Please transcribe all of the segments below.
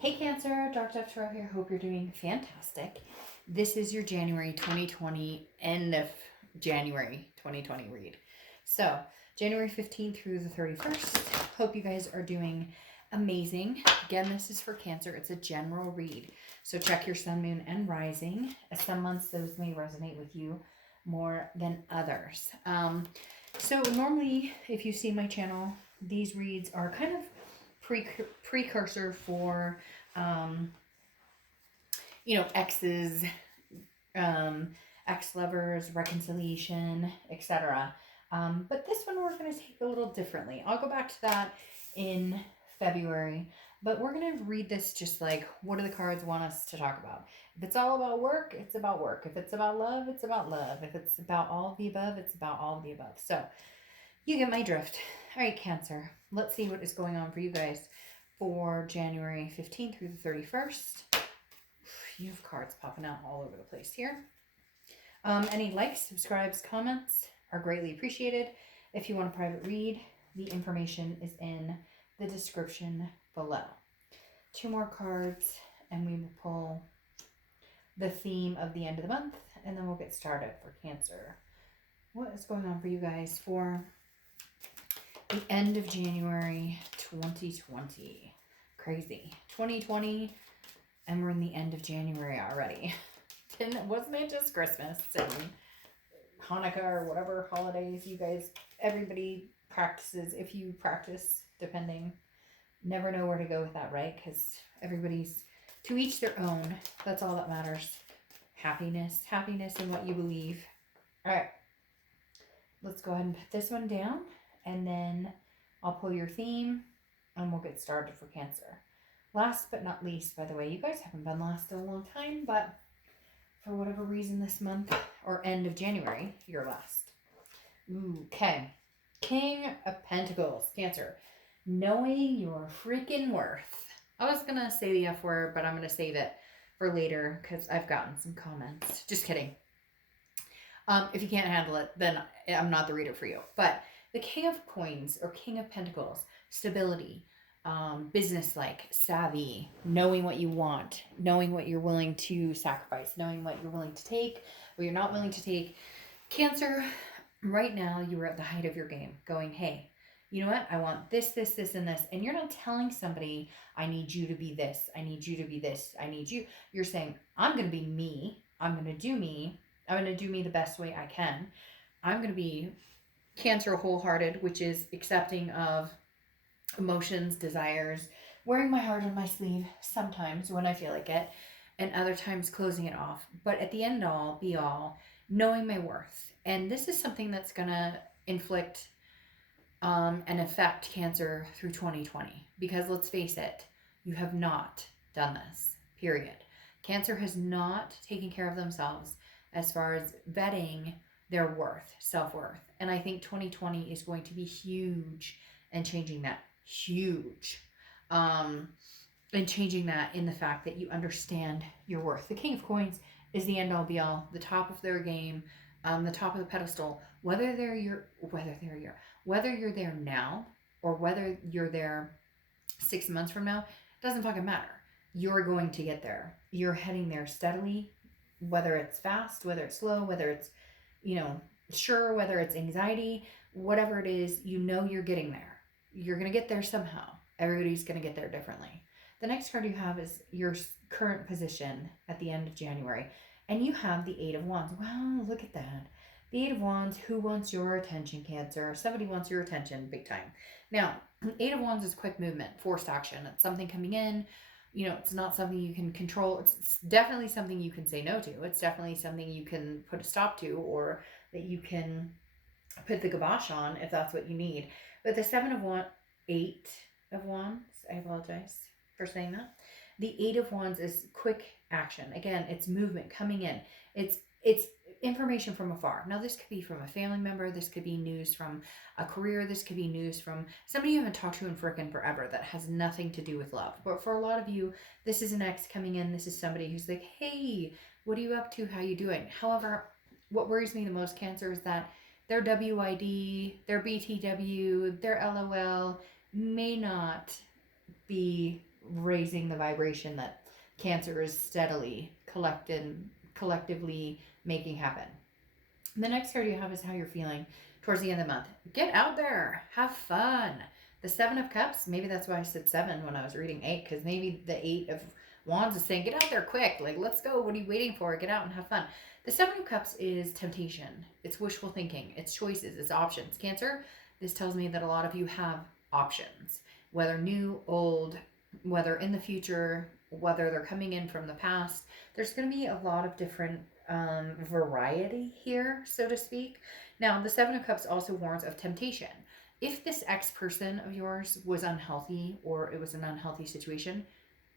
Hey Cancer, Dark Dove Tarot here. Hope you're doing fantastic. This is your January 2020, end of January 2020 read. So, January 15th through the 31st. Hope you guys are doing amazing. Again, this is for Cancer. It's a general read. So, check your sun, moon, and rising. Some months those may resonate with you more than others. So, normally, if you see my channel, these reads are kind of precursor for exes, ex-lovers, reconciliation, etc. But this one we're going to take a little differently. I'll go back to that in February, but we're going to read this just like, what do the cards want us to talk about? If it's all about work, it's about work. If it's about love, it's about love. If it's about all of the above, it's about all of the above. So you get my drift. All right, Cancer. Let's see what is going on for you guys for January 15th through the 31st. You have cards popping out all over the place here. Any likes, subscribes, comments are greatly appreciated. If you want a private read, the information is in the description below. 2 more cards, and we will pull the theme of the end of the month, and then we'll get started for Cancer. What is going on for you guys for the end of January 2020? Crazy. 2020, and we're in the end of January already. Wasn't it just Christmas and Hanukkah or whatever holidays you guys, everybody practices? If you practice, depending, never know where to go with that, right? Because everybody's to each their own. That's all that matters. Happiness in what you believe. All right, let's go ahead and put this one down, and then I'll pull your theme and we'll get started for Cancer. Last but not least, by the way, you guys haven't been last in a long time, but for whatever reason this month or end of January, you're last. Okay. King of Pentacles, Cancer. Knowing your freaking worth. I was going to say the F word, but I'm going to save it for later because I've gotten some comments. Just kidding. If you can't handle it, then I'm not the reader for you. But the King of Coins or King of Pentacles, stability, business-like, savvy, knowing what you want, knowing what you're willing to sacrifice, knowing what you're willing to take, what you're not willing to take. Cancer, right now you are at the height of your game, going, hey, you know what? I want this, this, this, and this. And you're not telling somebody, I need you to be this. I need you to be this. I need you. You're saying, I'm going to be me. I'm going to do me. I'm going to do me the best way I can. I'm going to be Cancer wholehearted, which is accepting of emotions, desires, wearing my heart on my sleeve sometimes when I feel like it, and other times closing it off. But at the end all, be all, knowing my worth. And this is something that's going to inflict and affect Cancer through 2020. Because let's face it, you have not done this, period. Cancer has not taken care of themselves as far as vetting their worth, self-worth. And I think 2020 is going to be huge and changing that. Huge. And changing that in the fact that you understand your worth. The King of Coins is the end all be all, the top of their game, the top of the pedestal. Whether you're there now or whether you're there 6 months from now, doesn't fucking matter. You're going to get there. You're heading there steadily, whether it's fast, whether it's slow, whether it's, sure, whether it's anxiety, whatever it is, you're getting there. You're going to get there somehow. Everybody's going to get there differently. The next card you have is your current position at the end of January. And you have the 8 of Wands. Wow, look at that. The 8 of Wands, who wants your attention, Cancer? Somebody wants your attention big time. Now, 8 of Wands is quick movement, forced action. It's something coming in. It's not something you can control. It's definitely something you can say no to. It's definitely something you can put a stop to, or that you can put the kibosh on if that's what you need. But the 8 of Wands, I apologize for saying that. The 8 of Wands is quick action. Again, it's movement coming in. It's information from afar. Now, this could be from a family member. This could be news from a career. This could be news from somebody you haven't talked to in frickin' forever that has nothing to do with love. But for a lot of you, this is an ex coming in. This is somebody who's like, hey, what are you up to? How you doing? However, what worries me the most, Cancer, is that their WID, their BTW, their LOL may not be raising the vibration that Cancer is steadily collectively making happen. The next card you have is how you're feeling towards the end of the month. Get out there, have fun. The Seven of Cups, maybe that's why I said 7 when I was reading 8, because maybe the 8 of Wands is saying, get out there quick, like, let's go, what are you waiting for? Get out and have fun. The Seven of Cups is temptation, it's wishful thinking, it's choices, it's options. Cancer, this tells me that a lot of you have options, whether new, old, whether in the future, whether they're coming in from the past. There's going to be a lot of different variety here, so to speak. Now, the Seven of Cups also warns of temptation. If this ex-person of yours was unhealthy, or it was an unhealthy situation,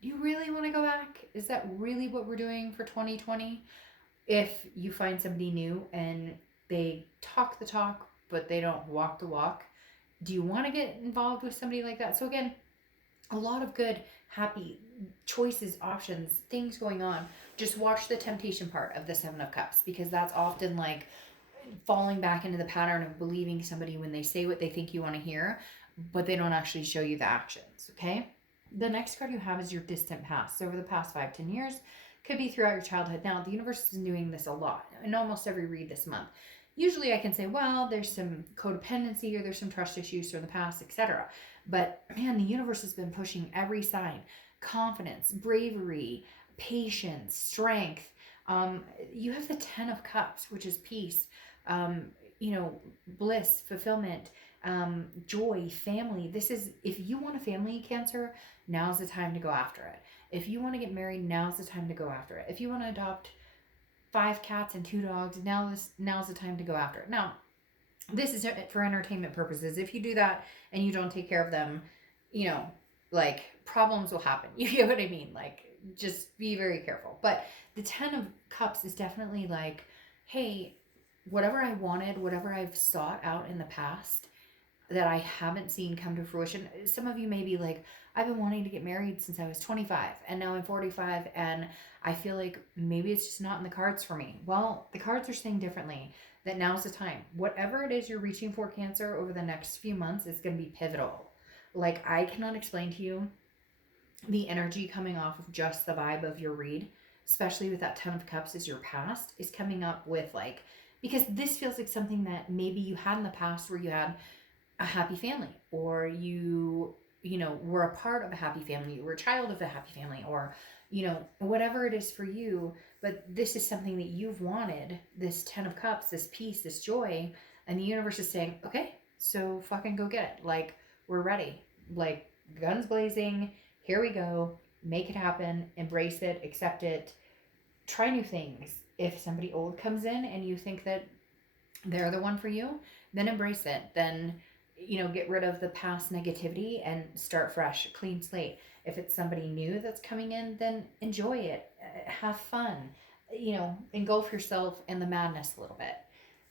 do you really want to go back? Is that really what we're doing for 2020? If you find somebody new and they talk the talk, but they don't walk the walk, do you want to get involved with somebody like that? So again, a lot of good, happy choices, options, things going on. Just watch the temptation part of the Seven of Cups, because that's often like falling back into the pattern of believing somebody when they say what they think you want to hear, but they don't actually show you the actions, okay? The next card you have is your distant past. So over the past 5-10 years, could be throughout your childhood. Now, the universe is doing this a lot in almost every read this month. Usually I can say, well, there's some codependency or there's some trust issues from the past, etc. But man, the universe has been pushing every sign. Confidence, bravery, patience, strength. You have the 10 of Cups, which is peace, bliss, fulfillment, joy, family. This is, if you want a family, Cancer, now's the time to go after it. If you want to get married, now's the time to go after it. If you want to adopt 5 cats and 2 dogs, now's the time to go after it. Now, this is for entertainment purposes. If you do that and you don't take care of them, like, problems will happen. You get what I mean? Like, just be very careful. But the 10 of Cups is definitely like, hey, whatever I wanted, whatever I've sought out in the past that I haven't seen come to fruition. Some of you may be like, I've been wanting to get married since I was 25 and now I'm 45 and I feel like maybe it's just not in the cards for me. Well, the cards are saying differently, that now's the time. Whatever it is you're reaching for, Cancer, over the next few months is going to be pivotal. Like, I cannot explain to you the energy coming off of just the vibe of your read, especially with that 10 of Cups as your past, is coming up with, like, because this feels like something that maybe you had in the past where you had a happy family, or you were a part of a happy family, you were a child of a happy family, or whatever it is for you. But this is something that you've wanted, this 10 of Cups, this peace, this joy, and the universe is saying, okay, so fucking go get it. Like, we're ready, like, guns blazing, here we go, make it happen, embrace it, accept it, try new things. If somebody old comes in and you think that they're the one for you, then embrace it. Then get rid of the past negativity and start fresh, clean slate. If it's somebody new that's coming in, then enjoy it, have fun, engulf yourself in the madness a little bit.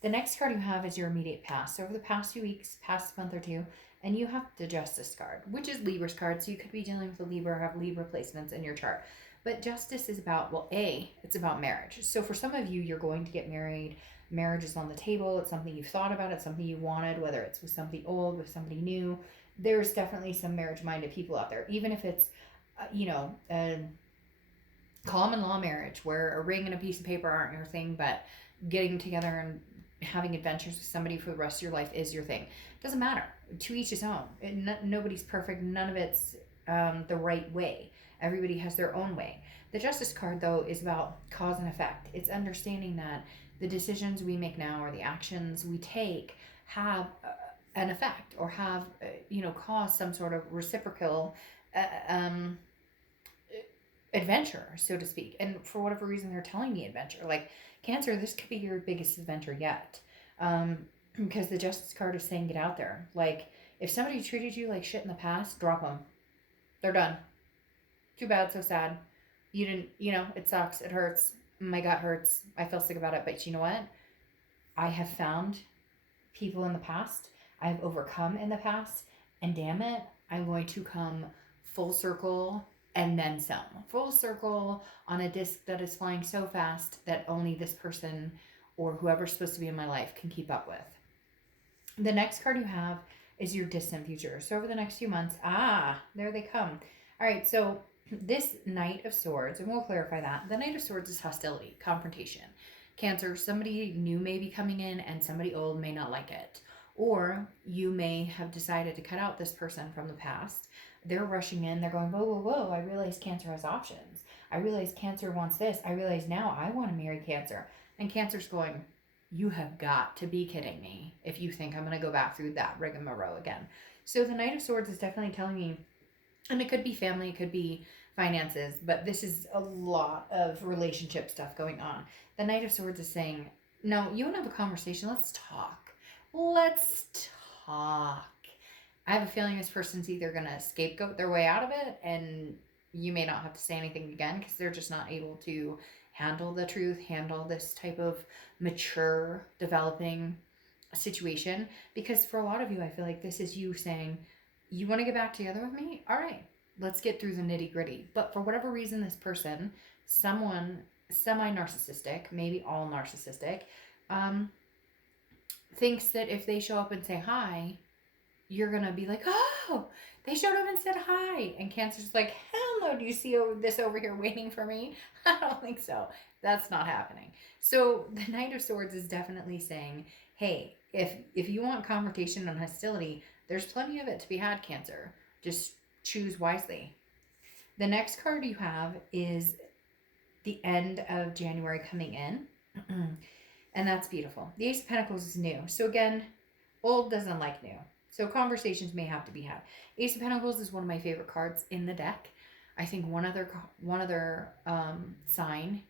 The next card you have is your immediate past. So over the past few weeks, past month or two, and you have the Justice card, which is Libra's card. So you could be dealing with a Libra or have Libra placements in your chart. But Justice is about, it's about marriage. So for some of you, you're going to get married. Marriage is on the table. It's something you've thought about. It's something you wanted, whether it's with somebody old, with somebody new. There's definitely some marriage-minded people out there, even if it's, a common law marriage where a ring and a piece of paper aren't your thing, but getting together and having adventures with somebody for the rest of your life is your thing. It doesn't matter. To each his own. Nobody's perfect. None of it's the right way. Everybody has their own way. The Justice card, though, is about cause and effect. It's understanding that the decisions we make now or the actions we take have an effect, or have, cause some sort of reciprocal adventure, so to speak. And for whatever reason, they're telling me adventure. Like, Cancer, this could be your biggest adventure yet. Because the Justice card is saying get out there. Like, if somebody treated you like shit in the past, drop them. They're done. Too bad, so sad. You didn't, it sucks. It hurts. My gut hurts. I feel sick about it. But you know what? I have found people in the past. I've overcome in the past. And damn it, I'm going to come full circle and then some. Full circle on a disc that is flying so fast that only this person or whoever's supposed to be in my life can keep up with. The next card you have is your distant future. So over the next few months, there they come. All right, so this Knight of Swords, and we'll clarify that. The Knight of Swords is hostility, confrontation. Cancer, somebody new may be coming in and somebody old may not like it. Or you may have decided to cut out this person from the past. They're rushing in, they're going, whoa, whoa, whoa, I realize Cancer has options. I realize Cancer wants this. I realize now I want to marry Cancer. And Cancer's going, you have got to be kidding me if you think I'm going to go back through that rigmarole again. So the Knight of Swords is definitely telling me, and it could be family, it could be finances, but this is a lot of relationship stuff going on. The Knight of Swords is saying, no, you want to have a conversation. Let's talk. Let's talk. I have a feeling this person's either going to scapegoat their way out of it, and you may not have to say anything again because they're just not able to handle the truth, handle this type of mature, developing situation. Because for a lot of you, I feel like this is you saying, you want to get back together with me? All right, let's get through the nitty gritty. But for whatever reason, this person, someone semi narcissistic, maybe all narcissistic, thinks that if they show up and say hi, you're going to be like, oh, they showed up and said hi. And Cancer's like, hell no, do you see this over here waiting for me? I don't think so. That's not happening. So the Knight of Swords is definitely saying, hey, if you want confrontation and hostility, there's plenty of it to be had, Cancer. Just choose wisely. The next card you have is the end of January coming in. And that's beautiful. The Ace of Pentacles is new. So again, old doesn't like new. So conversations may have to be had. Ace of Pentacles is one of my favorite cards in the deck. I think one other sign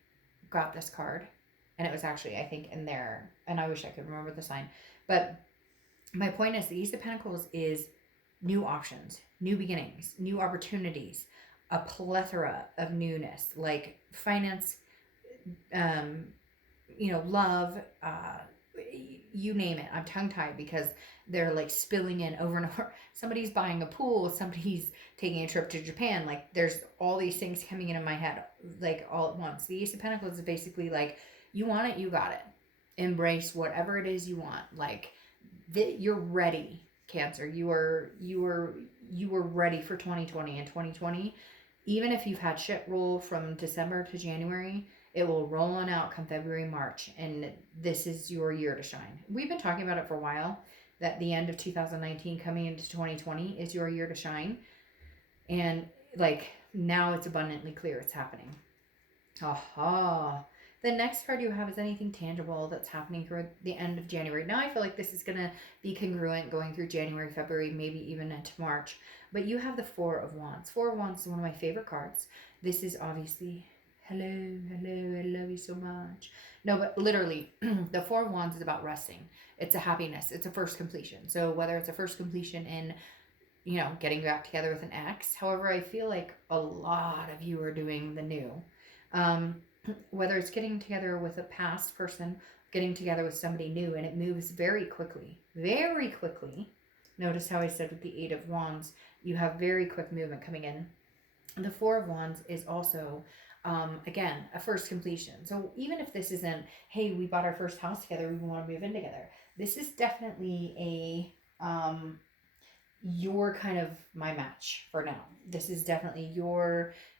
got this card. And it was actually, I think, in there. And I wish I could remember the sign. But my point is the Ace of Pentacles is new options, new beginnings, new opportunities, a plethora of newness, like finance, love, you name it. I'm tongue tied because they're like spilling in over and over. Somebody's buying a pool, somebody's taking a trip to Japan. Like there's all these things coming in my head, like all at once. The Ace of Pentacles is basically like, you want it, you got it. Embrace whatever it is you want. Like you're ready, Cancer. You were ready for 2020, and 2020, even if you've had shit roll from December to January, it will roll on out come February, March, and this is your year to shine. We've been talking about it for a while, that the end of 2019 coming into 2020 is your year to shine. And like now it's abundantly clear it's happening. Aha. The next card you have is anything tangible that's happening through the end of January. Now I feel like this is going to be congruent going through January, February, maybe even into March. But you have the Four of Wands. Four of Wands is one of my favorite cards. This is obviously, hello, I love you so much. No, but literally, the Four of Wands is about resting. It's a happiness. It's a first completion. So whether it's a first completion in, getting back together with an ex. However, I feel like a lot of you are doing the new. Whether it's getting together with a past person, getting together with somebody new, and it moves very quickly. Very quickly. Notice how I said with the Eight of Wands, you have very quick movement coming in. The Four of Wands is also, again, a first completion. So even if this isn't, hey, we bought our first house together, we want to move in together. This is definitely you're kind of my match for now. This is definitely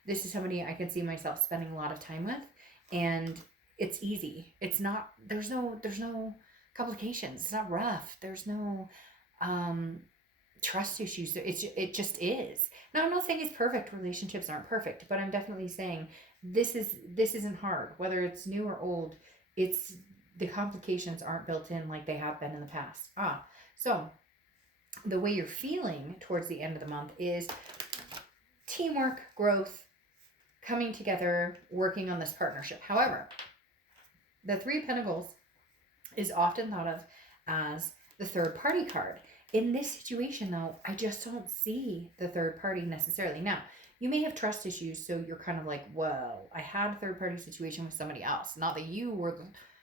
this is somebody I could see myself spending a lot of time with, and it's easy. It's not, there's no complications. It's not rough. There's no trust issues. It just is. Now I'm not saying it's perfect. Relationships aren't perfect, but I'm definitely saying this isn't hard. Whether it's new or old, it's the complications aren't built in like they have been in the past. So the way you're feeling towards the end of the month is teamwork, growth, coming together, working on this partnership. However, the Three of Pentacles is often thought of as the third party card. In this situation, though, I just don't see the third party necessarily. Now, you may have trust issues, so you're kind of like, whoa, I had a third party situation with somebody else. Not that you were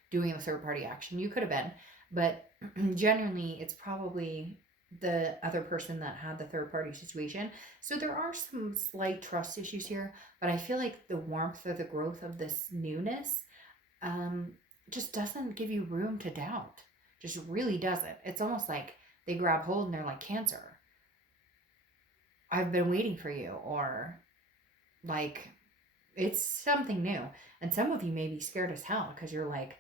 doing a third party action. You could have been. But generally, it's probably the other person that had the third party situation. So there are some slight trust issues here, but I feel like the warmth or the growth of this newness just doesn't give you room to doubt. Just really doesn't. It's almost like they grab hold and they're like, Cancer, I've been waiting for you, or like it's something new. And some of you may be scared as hell because you're like,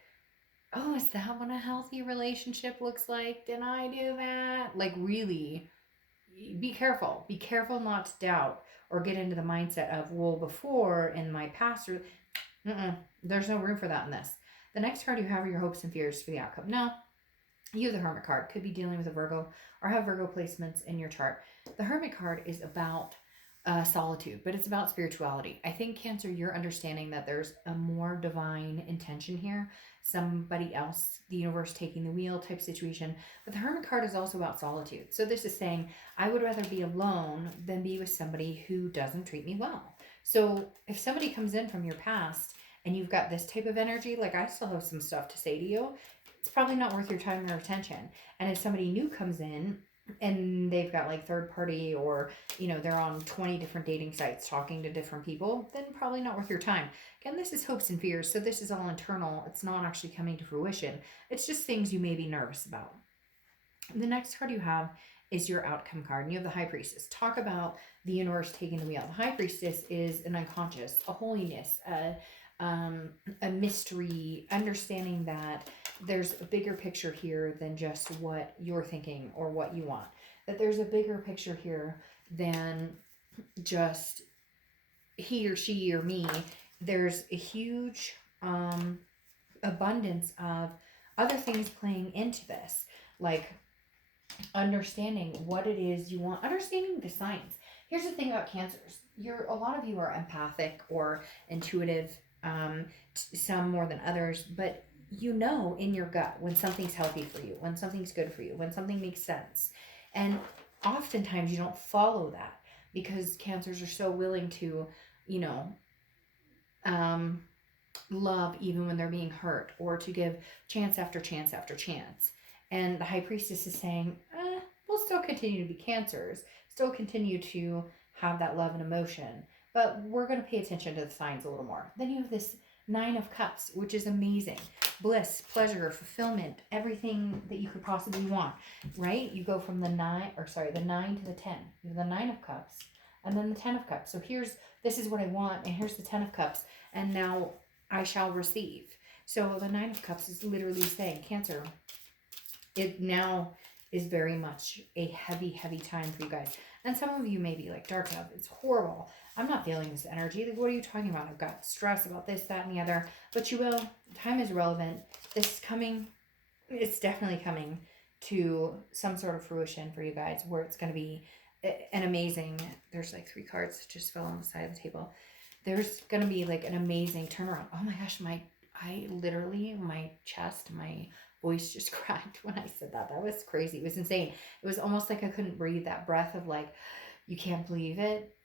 oh, is that what a healthy relationship looks like? Did I do that? Like, really, be careful. Be careful not to doubt or get into the mindset of, well, before in my past, there's no room for that in this. The next card you have are your hopes and fears for the outcome. Now, you have the Hermit card. Could be dealing with a Virgo or have Virgo placements in your chart. The Hermit card is about solitude, but it's about spirituality. I think, Cancer, you're understanding that there's a more divine intention here, somebody else, the universe taking the wheel type situation. But the Hermit card is also about solitude. So this is saying, I would rather be alone than be with somebody who doesn't treat me well. So if somebody comes in from your past and you've got this type of energy, like I still have some stuff to say to you, it's probably not worth your time or attention. And if somebody new comes in and they've got like third party, or they're on 20 different dating sites talking to different people, then probably not worth your time. Again, this is hopes and fears, so this is all internal. It's not actually coming to fruition. It's just things you may be nervous about. The next card you have is your outcome card, and you have the High Priestess. Talk about the universe taking the wheel. The High Priestess is an unconscious, a holiness, a mystery, understanding that there's a bigger picture here than just what you're thinking or what you want. That there's a bigger picture here than just he or she or me. There's a huge abundance of other things playing into this, like understanding what it is you want, understanding the signs. Here's the thing about Cancers. A lot of you are empathic or intuitive, some more than others, but in your gut when something's healthy for you, when something's good for you, when something makes sense. And oftentimes you don't follow that because Cancers are so willing to, love even when they're being hurt, or to give chance after chance after chance. And the High Priestess is saying, we'll still continue to be Cancers, still continue to have that love and emotion, but we're going to pay attention to the signs a little more. Then you have this Nine of Cups, which is amazing. Bliss, pleasure, fulfillment, everything that you could possibly want, right? You go from the 9 to the 10. You have the 9 of Cups and then the 10 of Cups. So this is what I want, and here's the 10 of Cups, and now I shall receive. So the 9 of Cups is literally saying, Cancer, it now is very much a heavy, heavy time for you guys. And some of you may be like, Dark Dove, it's horrible. I'm not feeling this energy. Like, what are you talking about? I've got stress about this, that, and the other. But you will. Time is relevant. This is coming. It's definitely coming to some sort of fruition for you guys, where it's going to be an amazing, there's like 3 cards that just fell on the side of the table. There's going to be like an amazing turnaround. Oh my gosh, my chest, my voice just cracked when I said that. That was crazy. It was insane. It was almost like I couldn't breathe. That breath of like, you can't believe it.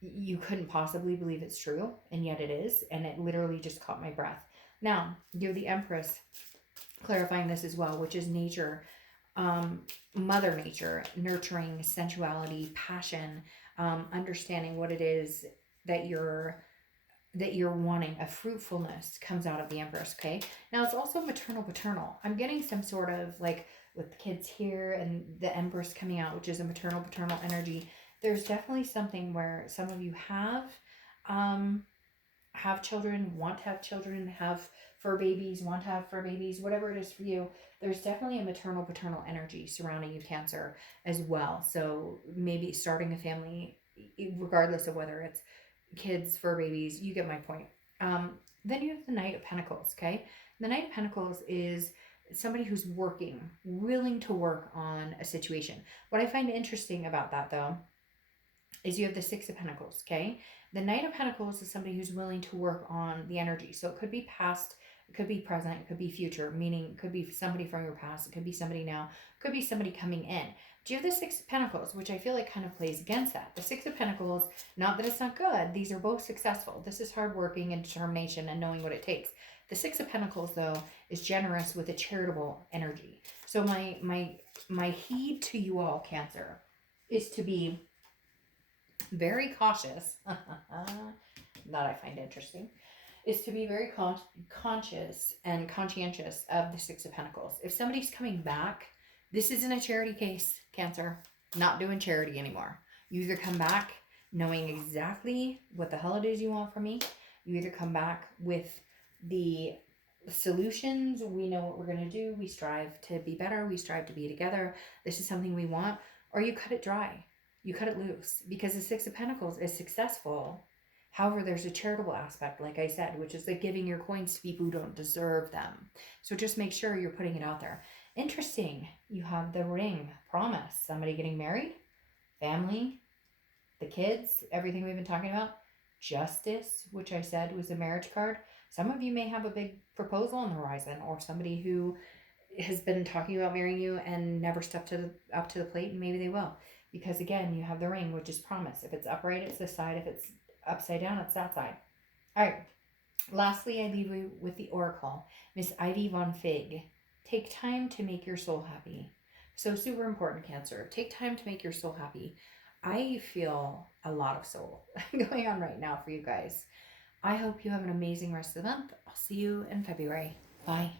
You couldn't possibly believe it's true, and yet it is. And it literally just caught my breath. Now, you're the Empress, clarifying this as well, which is nature, Mother Nature, nurturing, sensuality, passion, understanding what it is that you're wanting. A fruitfulness comes out of the Empress. Okay, now it's also maternal paternal. I'm getting some sort of like with the kids here and the Empress coming out, which is a maternal paternal energy. There's definitely something where some of you have children, want to have children, have fur babies, want to have fur babies, whatever it is for you. There's definitely a maternal paternal energy surrounding you, Cancer, as well. So maybe starting a family, regardless of whether it's kids, fur babies, you get my point. Then you have the Knight of Pentacles, okay? The Knight of Pentacles is somebody who's willing to work on a situation. What I find interesting about that, though, is you have the Six of Pentacles, okay? The Knight of Pentacles is somebody who's willing to work on the energy. So it could be past, it could be present, it could be future, meaning it could be somebody from your past, it could be somebody now, it could be somebody coming in. But you have the Six of Pentacles, which I feel like kind of plays against that. The Six of Pentacles, not that it's not good, these are both successful. This is hardworking and determination and knowing what it takes. The Six of Pentacles, though, is generous with a charitable energy. So my heed to you all, Cancer, is to be very cautious, that I find interesting, is to be very conscious and conscientious of the Six of Pentacles. If somebody's coming back, this isn't a charity case, Cancer. Not doing charity anymore. You either come back knowing exactly what the hell it is you want from me. You either come back with the solutions. We know what we're going to do. We strive to be better. We strive to be together. This is something we want. Or you cut it dry. You cut it loose. Because the Six of Pentacles is successful. However, there's a charitable aspect, like I said, which is like giving your coins to people who don't deserve them. So just make sure you're putting it out there. Interesting. You have the ring, promise, somebody getting married, family, the kids, everything we've been talking about. Justice, which I said was a marriage card. Some of you may have a big proposal on the horizon, or somebody who has been talking about marrying you and never stepped up to the plate, and maybe they will. Because again, you have the ring, which is promise. If it's upright, it's this side. If it's upside down, it's that side. All right. Lastly, I leave you with the oracle, Miss Ivy Von Fig. Take time to make your soul happy. So super important, Cancer. Take time to make your soul happy. I feel a lot of soul going on right now for you guys. I hope you have an amazing rest of the month. I'll see you in February. Bye.